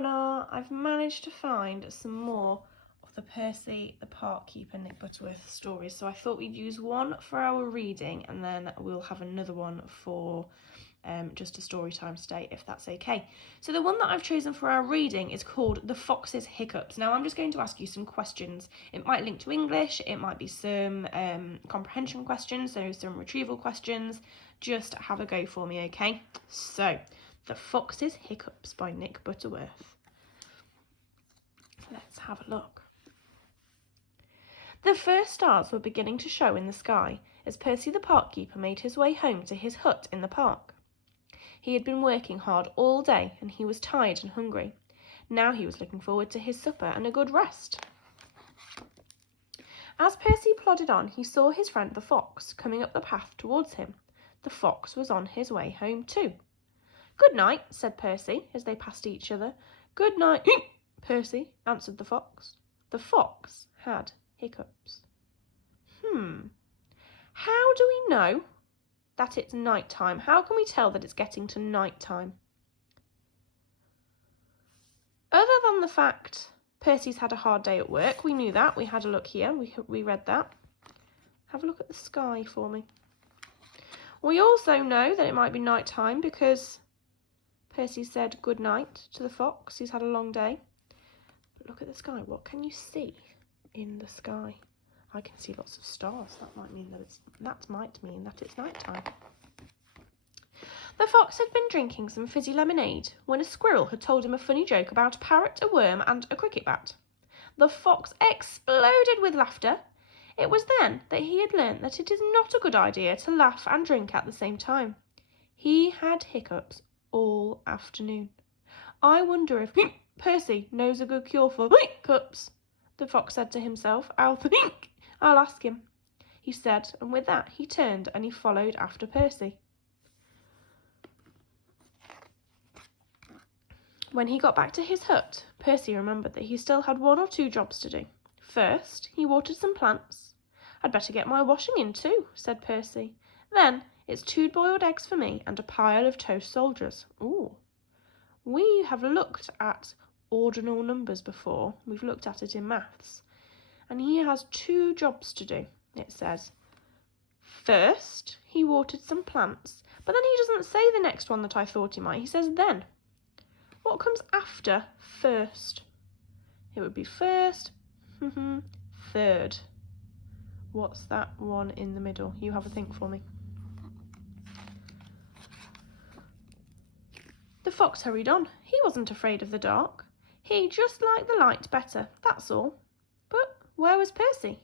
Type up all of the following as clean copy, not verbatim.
webinar, I've managed to find some more of the Percy the Park Keeper Nick Butterworth stories. So I thought we'd use one for our reading and then we'll have another one for just a story time today, if that's okay. So the one that I've chosen for our reading is called The Fox's Hiccups. Now I'm just going to ask you some questions. It might link to English, it might be some comprehension questions, so some retrieval questions. Just have a go for me, okay? So, The Fox's Hiccups by Nick Butterworth. Let's have a look. The first stars were beginning to show in the sky as Percy the Park Keeper made his way home to his hut in the park. He had been working hard all day and he was tired and hungry. Now he was looking forward to his supper and a good rest. As Percy plodded on, he saw his friend the fox coming up the path towards him. The fox was on his way home too. "Good night," said Percy as they passed each other. "Good night, Percy," answered the fox. The fox had hiccups. How do we know that it's night time? How can we tell that it's getting to night time? Other than the fact Percy's had a hard day at work, we knew that. We had a look here. We read that. Have a look at the sky for me. We also know that it might be night time because Percy said good night to the fox. He's had a long day. But look at the sky. What can you see in the sky? I can see lots of stars. That might mean that it's night time. The fox had been drinking some fizzy lemonade when a squirrel had told him a funny joke about a parrot, a worm, and a cricket bat. The fox exploded with laughter. It was then that he had learnt that it is not a good idea to laugh and drink at the same time. He had hiccups all afternoon. I wonder if Percy knows a good cure for hiccups, the fox said to himself. I'll ask him, he said, and with that he turned and he followed after Percy. When he got back to his hut, Percy remembered that he still had 1 or 2 jobs to do. First, he watered some plants. "I'd better get my washing in too," said Percy. "Then it's 2 boiled eggs for me and a pile of toast soldiers." Ooh. We have looked at ordinal numbers before. We've looked at it in maths. And he has 2 jobs to do, it says. First, he watered some plants, but then he doesn't say the next one that I thought he might. He says then. What comes after first? It would be first, third. What's that one in the middle? You have a think for me. The fox hurried on. He wasn't afraid of the dark. He just liked the light better, that's all. But where was Percy?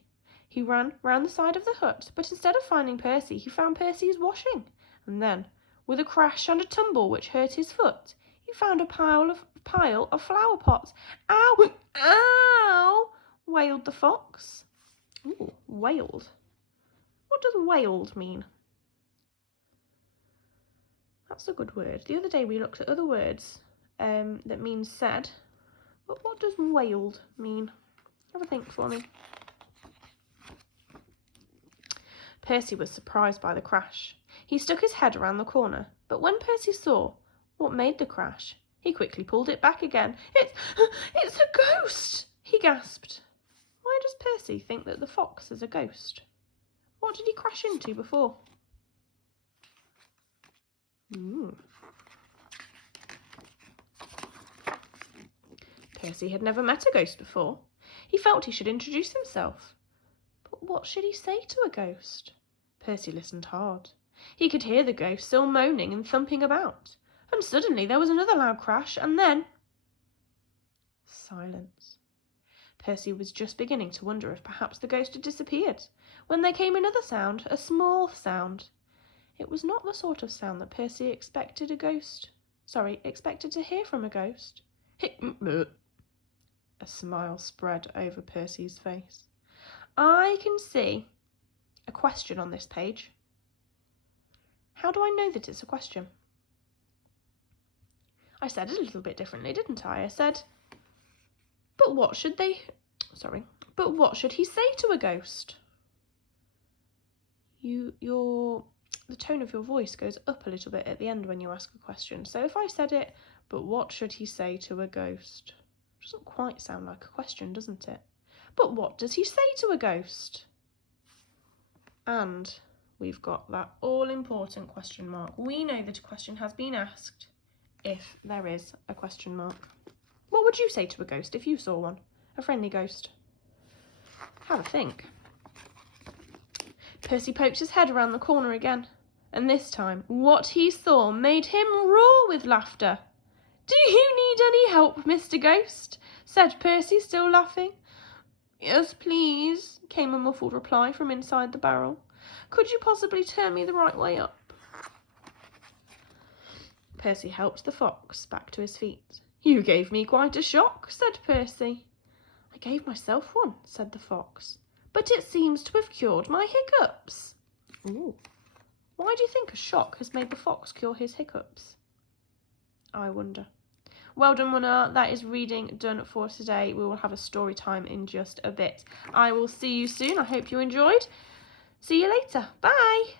He ran round the side of the hut, but instead of finding Percy, he found Percy's washing. And then, with a crash and a tumble which hurt his foot, he found a pile of flower pots. "Ow! Ow!" wailed the fox. Ooh, wailed. What does wailed mean? That's a good word. The other day we looked at other words that mean said. But what does wailed mean? Have a think for me. Percy was surprised by the crash. He stuck his head around the corner, but when Percy saw what made the crash, he quickly pulled it back again. It's a ghost!" he gasped. Why does Percy think that the fox is a ghost? What did he crash into before? Percy had never met a ghost before. He felt he should introduce himself. But what should he say to a ghost? Percy listened hard. He could hear the ghost still moaning and thumping about. And suddenly there was another loud crash, and then silence. Percy was just beginning to wonder if perhaps the ghost had disappeared, when there came another sound, a small sound. It was not the sort of sound that Percy expected to hear from a ghost. A smile spread over Percy's face. I can see a question on this page. How do I know that it's a question? I said it a little bit differently, didn't I? I said, but what should he say to a ghost? The tone of your voice goes up a little bit at the end when you ask a question. So if I said it But what should he say to a ghost? Doesn't quite sound like a question, doesn't it? But what does he say to a ghost? And we've got that all-important question mark. We know that a question has been asked if there is a question mark. What would you say to a ghost if you saw one? A friendly ghost? Have a think. Percy poked his head around the corner again, and this time what he saw made him roar with laughter. "Do you need any help, Mr. Ghost?" said Percy, still laughing. "Yes, please," came a muffled reply from inside the barrel. "Could you possibly turn me the right way up?" Percy helped the fox back to his feet. "You gave me quite a shock," said Percy. "I gave myself one," said the fox, "but it seems to have cured my hiccups." Ooh. Why do you think a shock has made the fox cure his hiccups? I wonder. Well done, Runner. That is reading done for today. We will have a story time in just a bit. I will see you soon. I hope you enjoyed. See you later. Bye.